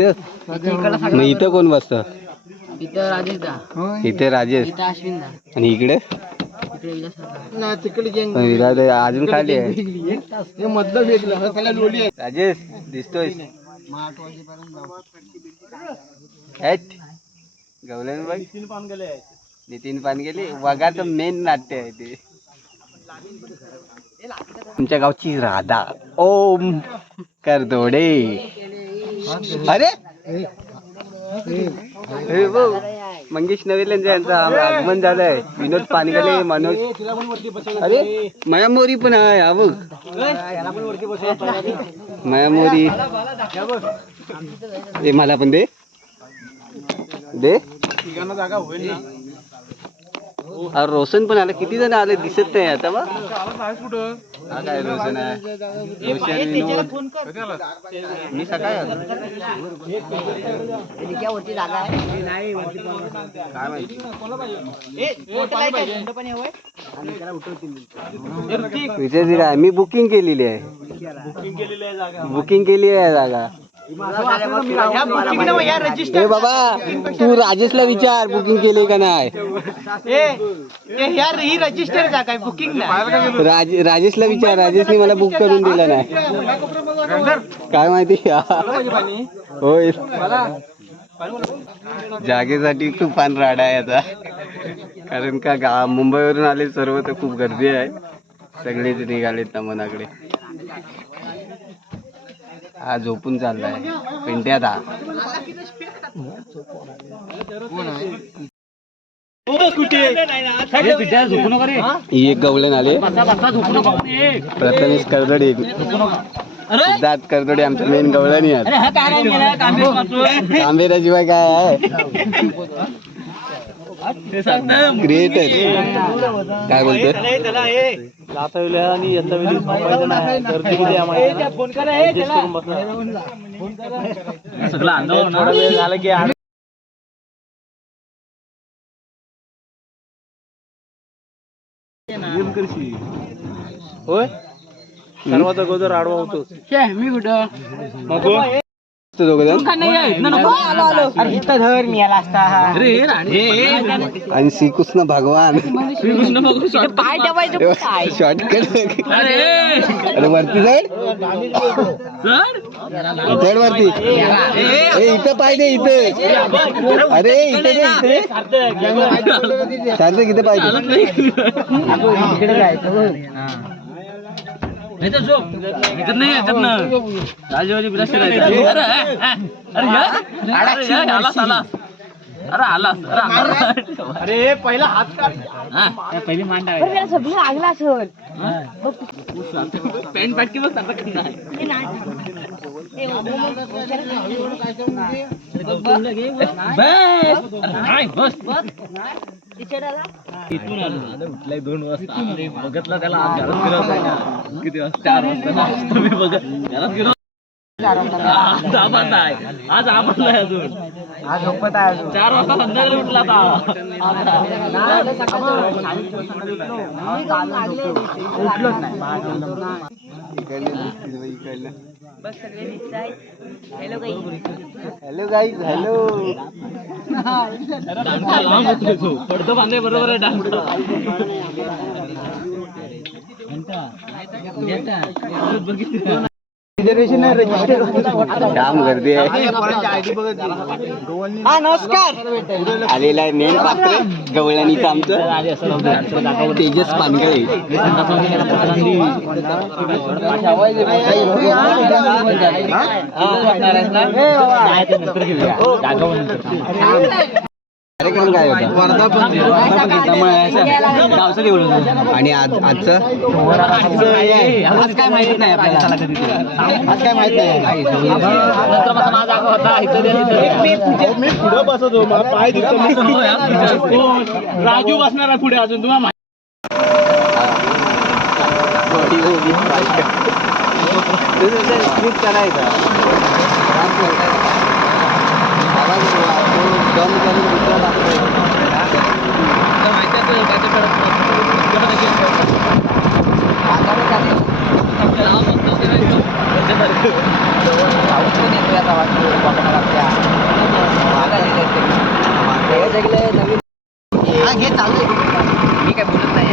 मग इथं कोण बसत? इथं राजेश दा, इथे राजेश इथं अश्विन दा, आणि इकडे विराट अजून खाली आहे. राजेश दिसतोय गवलन बघ. नितीन पानगेले वगाचं मेन नाट्य आहे ते. तुमच्या गावची राधा ओम करदोडे. अरे मंगेश नवीन यांचं आगमन झालंय. विनोद पानगले, मनोज. अरे मायामोरी पण आहे हा बघ. मायामोरी ते मला पण दे दे. जागा होईल ना. रोशन पण आला. किती जण आले दिसत नाही आता बा. काय रोशन आहे? रोशन विनोद. मी सकाळी आलो. काय माहिती विजय काय मी बुकिंग केलेली आहे. बुकिंग केली आहे जागा. ए बाबा तू राजेशला विचार बुकिंग केले का नाही. ही रजिस्टर जागा बुकिंग नाही. राजेशला विचार. राजेशने मला बुक करून दिलं नाही. काय माहिती होय. जागेसाठी तुफान राडा आहे आता. कारण का मुंबईवरून आले सर्व तर खूप गर्दी आहे. सगळेच निघालेत ना मनाकडे. हा झोपून चाललाय पिंट्यात. एक गवलन आले. प्रथमेश करदोडे, सिद्धार्थ करदोडे आमच्या मेन गवळणी आहेत. कांबेराशिवाय काय आहे. ग्रेट आहे. काय बोलते होय. सर्वात अगोदर आडवा होतो मी कुठं आणि श्रीकृष्ण भगवान पाय ठेवायचं शॉर्टकट. अरे वरती जाईल चढ वरती. इथं पाहिजे इथे. अरे इथे इथे सारखं किती पाहिजे. नाही तर झोप नाही येतात ना. राजेवाडी बिलास अरे पहिला हात काढ. पहिली मांडा सगळं लागला असेल. पॅन्ट पाटकी बस आता इथून आलो. उठलाय 2 वाजता. बघतला त्याला आज घरात फिरवताय का. किती वाजता 4 वाजता मी बघत घरात फिरव. आज आबादलाय अजून. आज झोपत आहे अजून. 4 वाजता संध्याकाळी उठला उठलोच नाही. Hello guys. हॅलो पडतो बांधे बरोबर आहे. काम गर्दी आहे. नमस्कार. आलेला आहे मेन पात्र गवळणीचं आमचं तेजस पानगळे. कार्यक्रम काय होता. आणि आजचं आज काय माहिती नाही आपल्याला. आज काय माहित नाही. मी पुढे बसतो. मला पाय दिसतो. राजू बसणार पुढे अजून तुम्हाला करायचा. हे सगळे नवीन घे चालू मी काय बोलत नाही